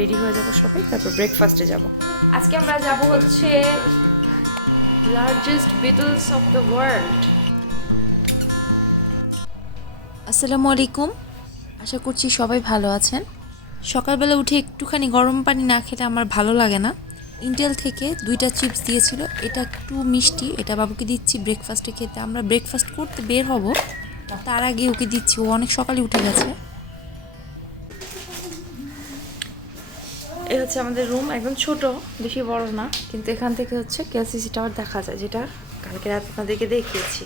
Ready হয়ে যাবো সবাই, তারপর ব্রেকফাস্টে যাব। আজকে আমরা যাব হচ্ছে largest Beatles of the world. আসসালামু আলাইকুম, আশা করছি সবাই ভালো আছেন। সকালবেলা উঠে একটুখানি গরম পানি না খেলে আমার ভালো লাগে না। ইন্টেল থেকে 2টা চিপস দিয়েছিল, এটা একটু মিষ্টি, এটা বাবুকে দিচ্ছি ব্রেকফাস্টে খেতে। আমরা ব্রেকফাস্ট করতে বের হব, তার আগে ওকে দিচ্ছি, ও অনেক সকালে উঠে গেছে। এই হচ্ছে আমাদের রুম, একদম ছোট, বেশি বড় না, কিন্তু এখান থেকে হচ্ছে KLCC টাওয়ার দেখা যায়, যেটা কালকে রাত আপনাদেরকে দেখিয়েছি।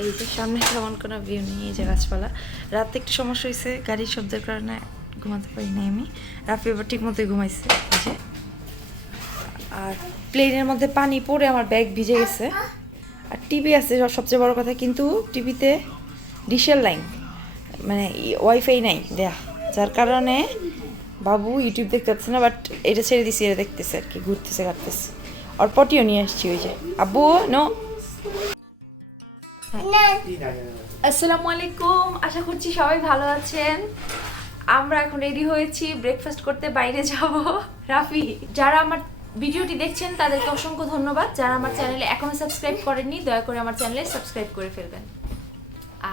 এই যে সামনে তেমন কোনো ভিউ নেই, এই যে গাছপালা। রাতে একটু সমস্যা হয়েছে গাড়ির শব্দের কারণে, ঘুমাতে পারি নাই আমি। রাফি এবার ঠিক মতোই ঘুমাইছে। এই যে, আর প্লেনের মধ্যে পানি পড়ে আমার ব্যাগ ভিজে গেছে। আর টিভি আছে সবচেয়ে বড় কথা, কিন্তু টিভিতে ডিশের লাইন, মানে ওয়াইফাই নাই দেয়া, যার কারণে বাবু ইউটিউব দেখতে পাচ্ছে না। বাট এটা ছেড়ে দিছি, এটা দেখতেছে আর কি, ঘুরতেছে কাটতেছে। আর পটিও নিয়ে আসছি, ওই যে আব্বু নো। আসসালামু আলাইকুম, আশা করছি সবাই ভালো আছেন। আমরা এখন রেডি হয়েছি ব্রেকফাস্ট করতে, বাইরে যাব। রাফি, যারা আমার ভিডিওটি দেখছেন তাদেরকে অসংখ্য ধন্যবাদ। যারা আমার চ্যানেলে এখনো সাবস্ক্রাইব করেননি, দয়া করে আমার চ্যানেলে সাবস্ক্রাইব করে ফেলবেন।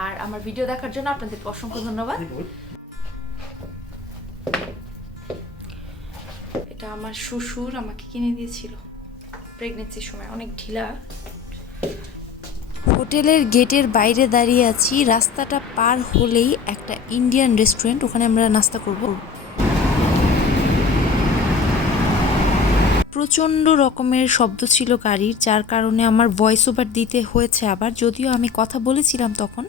আর আমার ভিডিও দেখার জন্য আপনাদেরকে অসংখ্য ধন্যবাদ। এটা আমার শ্বশুর আমাকে কিনে দিয়েছিল প্রেগনেন্সির সময়, অনেক ঢিলা। হোটেলের গেটের বাইরে দাঁড়িয়ে আছি, রাস্তাটা পার হলেই একটা ইন্ডিয়ান রেস্টুরেন্ট, ওখানে আমরা নাস্তা করব। প্রচণ্ড রকমের শব্দ ছিল গাড়ির, যার কারণে আমার ভয়েস ওভার দিতে হয়েছে আবার, যদিও আমি কথা বলেছিলাম তখন।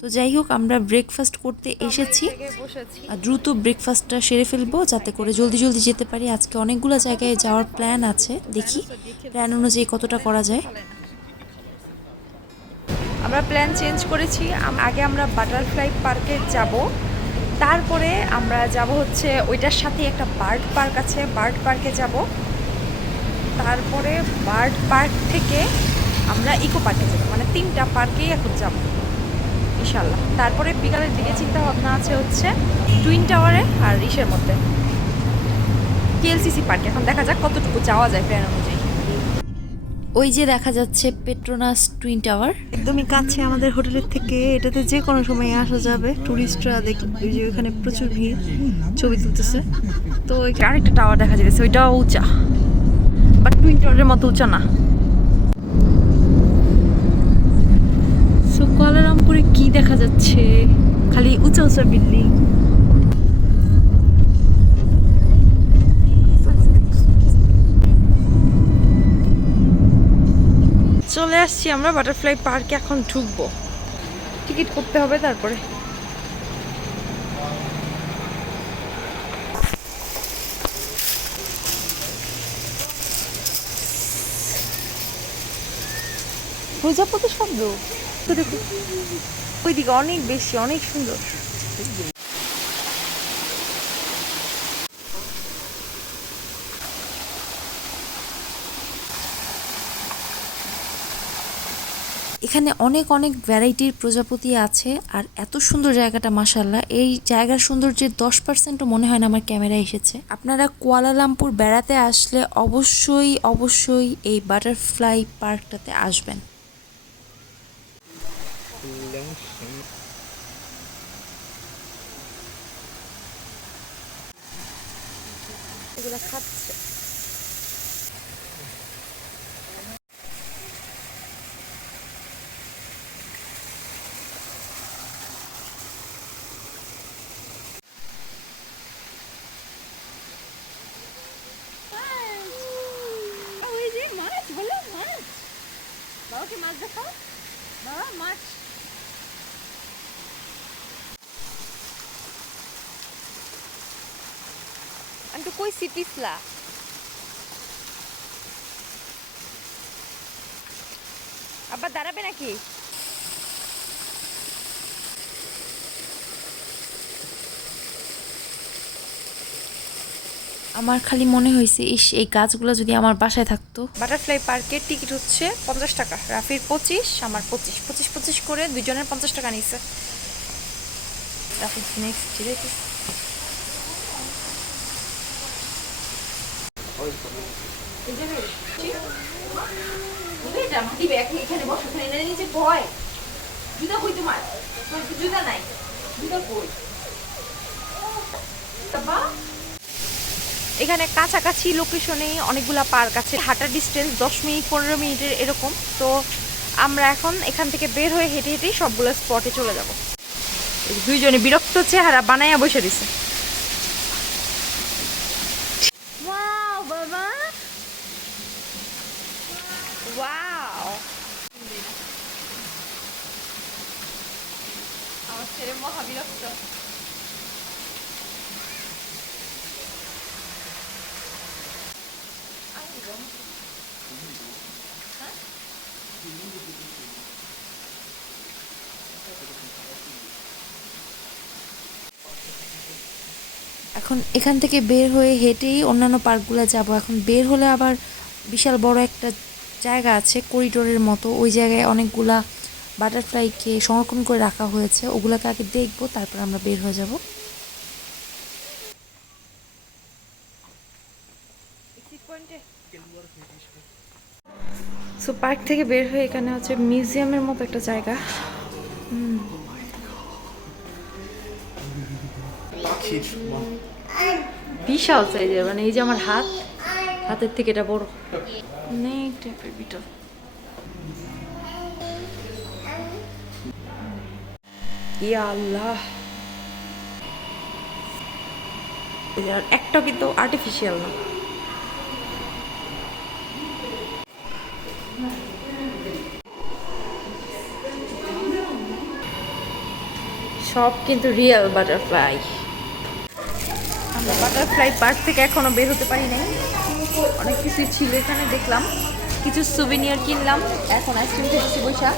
তো যাই হোক, আমরা ব্রেকফাস্ট করতে এসেছি, আর দ্রুত ব্রেকফাস্টটা সেরে ফেলবো যাতে করে জলদি জলদি যেতে পারি। আজকে অনেকগুলো জায়গায় যাওয়ার প্ল্যান আছে, দেখি প্ল্যান অনুযায়ী কতটা করা যায়। আমরা প্ল্যান চেঞ্জ করেছি, আগে আমরা বাটারফ্লাই পার্কে যাব, তারপরে আমরা যাব হচ্ছে ওইটার সাথে একটা বার্ড পার্ক আছে, বার্ড পার্কে যাব, তারপরে বার্ড পার্ক থেকে আমরা ইকো পার্কে যাব। মানে 3টা পার্কেই এখন যাব ইনশাল্লাহ। তারপরে বিকালের দিকে চিন্তা ভাবনা আছে হচ্ছে টুইন টাওয়ারে আর ইসের মধ্যে KLCC পার্কে। এখন দেখা যাক কতটুকু যাওয়া যায় প্ল্যান অনুযায়ী। ওই যে দেখা যাচ্ছে পেট্রোনাস টুইন টাওয়ার, একদমই কাছে আমাদের হোটেলের থেকে, এটাতে যে কোনো সময় আসা যাবে। টুরিস্টরা দেখবে যে ওখানে প্রচুর ভিড়, ছবি তুলতেছে। তো আরেকটা টাওয়ার দেখা যাচ্ছে, ওইটাও উঁচা, বাট টুইন টাওয়ারের মতো উঁচা না। সো কুয়ালালামপুরে কি দেখা যাচ্ছে? খালি উঁচা উঁচা বিল্ডিং। চলে আসছি আমরা বাটারফ্লাই পার্কে, এখন ঢুকবো, টিকিট করতে হবে তারপরে। প্রজাপতি শব্দ তো দেখুন, ওইদিকে অনেক বেশি, অনেক সুন্দর। এখানে অনেক অনেক ভ্যারাইটির প্রজাপতি আছে, আর এত সুন্দর জায়গাটা, মাশাআল্লাহ। এই জায়গার সৌন্দর্যের 10%ও মনে হয় না আমার ক্যামেরায় এসেছে। আপনারা কুয়ালালামপুর বেড়াতে আসলে অবশ্যই অবশ্যই এই বাটারফ্লাই পার্কটাতে আসবেন। এগুলা খাচ্ছে। মাছ, বলো মাছ, বাবাকে মাছ দেখাও, বাবা মাছ। আমি তো কই সিপিসলা, আবার দাঁড়াবে নাকি? আমার খালি মনে হয়েছে, ইস, এই গাছগুলো যদি আমার বাসায় থাকতো। বাটারফ্লাই পার্কের টিকিট হচ্ছে 50 টাকা, রাফির 25, আমার 25 করে দুজনের 50 টাকা নিচ্ছে। নেক্সট দেখি এখানে বসো, এখানে নিচে ভয় জুতা কই তোমার? জুতা নাই, জুতা কই? এখানে কাছাকাছি লোকেশনে অনেকগুলা পার্ক আছে, হাঁটার ডিস্টেন্স 10 মিনিট 15 মিনিটের এরকম। তো আমরা এখন এখান থেকে বের হয়ে হেঁটে হেঁটেই সবগুলো স্পটে চলে যাব। দুইজনে বিরক্ত চেহারা বানাইয়া বসে দিছে। ওয়াও বাবা, ওয়াও, আমার ছেলে মহা বিরক্ত। এখন এখান থেকে বের হয়ে হেঁটেই অন্যান্য পার্কগুলো যাব। এখন বের হলে আবার বিশাল বড় একটা জায়গা আছে করিডোরের মতো, ওই জায়গায় অনেকগুলা বাটারফ্লাইকে সংরক্ষণ করে রাখা হয়েছে, ওগুলোকে আগে দেখবো, তারপর আমরা বের হয়ে যাব। সো পার্ক থেকে বের হয়ে এখানে হচ্ছে মিউজিয়ামের মতো একটা জায়গা। বিশাল সাইজের, মানে এই যে আমার হাতের থেকে এটা বড়, অনেক টাইপের বিটল। ইয়া আল্লাহ, একটা কিন্তু আর্টিফিশিয়াল না। সব কিন্তু রিয়েল বাটারফ্লাই। আমরা বাটারফ্লাই পার্ক থেকে এখনো বের হতে পারি নাই, অনেক কিছু ছিল এখানে, দেখলাম কিছু সুভিনিয়ার কিনলাম, এখন আইসক্রিম খেতেছি বৈশা।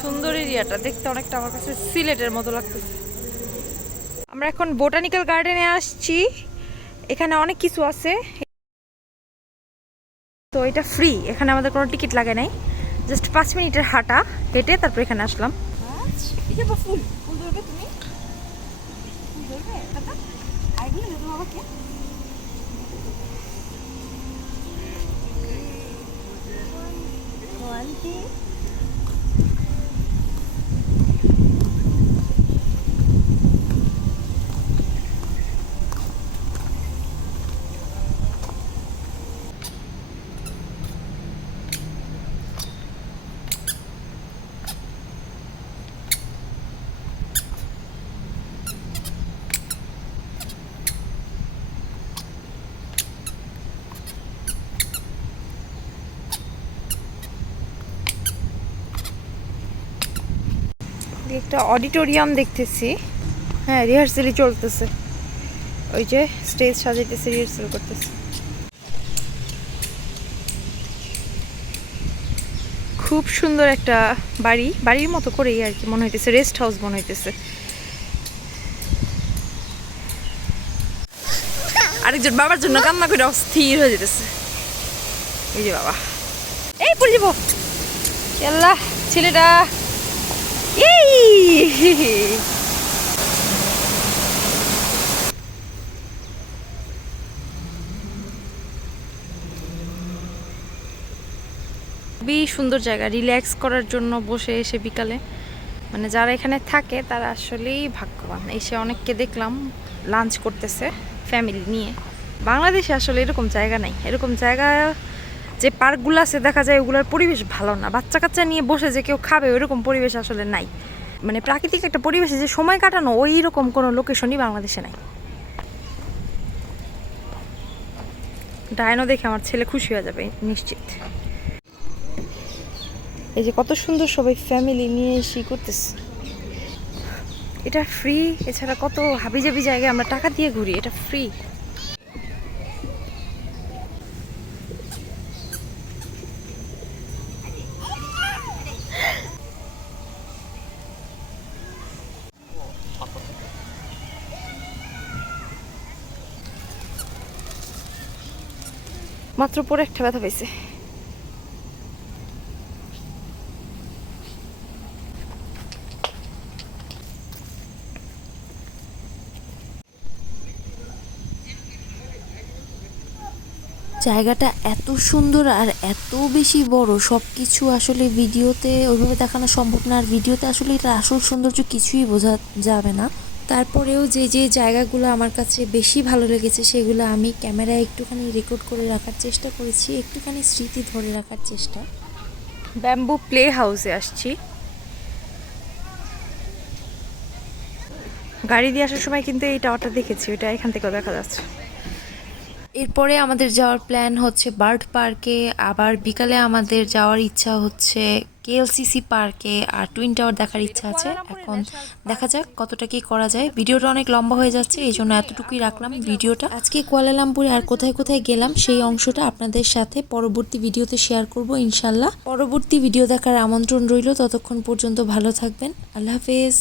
সুন্দর এরিয়াটা দেখতে, অনেকটা আমার কাছে সিলেটের মতো লাগতেছে। আমরা এখন বোটানিক্যাল গার্ডেনে আসছি, এখানে অনেক কিছু আছে। তো এটা ফ্রি, এখানে আমাদের কোনো টিকিট লাগে নাই, জাস্ট 5 মিনিটের হাঁটা হেঁটে তারপর এখানে আসলাম। ফুল ফুল ধরবে, তুমি ফুল ধরবে, আইগুলো ধরবে বাবাকে। একটা অডিটোরিয়াম দেখতেছি, হ্যাঁ রিহার্সালই চলতেছে, ওই যে স্টেজ সাজাইতেছে, রিহার্সাল করতেছে। খুব সুন্দর একটা বাড়ির মতো করেই আর কি মনে হইতেছে, রেস্ট হাউস মনে হইতেছে। আরেকজন বাবার জন্য কান্না করে অস্থির হয়ে যেতেছে, এই যে বাবা, এই পড়ে যাবো আল্লাহ ছেলেটা। খুবই সুন্দর জায়গা রিল্যাক্স করার জন্য, বসে এসে বিকালে, মানে যারা এখানে থাকে তারা আসলেই ভাগ্যবান। এসে অনেককে দেখলাম লাঞ্চ করতেছে ফ্যামিলি নিয়ে। বাংলাদেশে আসলে এরকম জায়গা নাই, এরকম জায়গা যে পার্কগুলো আছে দেখা যায় ওগুলোর পরিবেশ ভালো না, বাচ্চা কাচ্চা নিয়ে বসে যে কেউ খাবে ওইরকম পরিবেশ আসলে নাই। মানে প্রাকৃতিক একটা পরিবেশে যে সময় কাটানো ওই রকম কোনো লোকেশনই বাংলাদেশে নাই। ডায়নো দেখে আমার ছেলে খুশি হয়ে যাবে নিশ্চিত। এই যে কত সুন্দর সবাই ফ্যামিলি নিয়ে এসে করতেছে, এটা ফ্রি। এছাড়া কত হাবিজাবি জায়গায় আমরা টাকা দিয়ে ঘুরি, এটা ফ্রি। মাত্র পরে একটা ব্যথা পাইছে। জায়গাটা এত সুন্দর আর এত বেশি বড়, সব কিছু আসলে ভিডিওতে ওইভাবে দেখানো সম্ভব না, আর ভিডিওতে আসলে এটা আসল সৌন্দর্য কিছুই বোঝা যাবে না। তারপরেও যে যে জায়গাগুলো আমার কাছে বেশি ভালো লেগেছে সেগুলো আমি ক্যামেরায় একটুখানি রেকর্ড করে রাখার চেষ্টা করেছি, একটুখানি স্মৃতি ধরে রাখার চেষ্টা। ব্যাম্বু প্লে হাউসে আসছি। গাড়ি দিয়ে আসার সময় কিন্তু এই টাওয়ারটা দেখেছি, ওইটা এখান থেকেও দেখা যাচ্ছে। এরপরে আমাদের যাওয়ার প্ল্যান হচ্ছে বার্ড পার্কে, আবার বিকালে আমাদের যাওয়ার ইচ্ছা হচ্ছে KLCC পার্কে, আর টুইন টাওয়ার দেখার ইচ্ছা আছে। এখন দেখা যাক কতটা কি করা যায়। ভিডিওটা অনেক লম্বা হয়ে যাচ্ছে, এই জন্য এতটুকুই রাখলাম ভিডিওটা। আজকে কুয়ালালামপুরে আর কোথায় কোথায় গেলাম সেই অংশটা আপনাদের সাথে পরবর্তী ভিডিওতে শেয়ার করব ইনশাল্লাহ। পরবর্তী ভিডিও দেখার আমন্ত্রণ রইল, ততক্ষণ পর্যন্ত ভালো থাকবেন। আল্লাহ হাফেজ।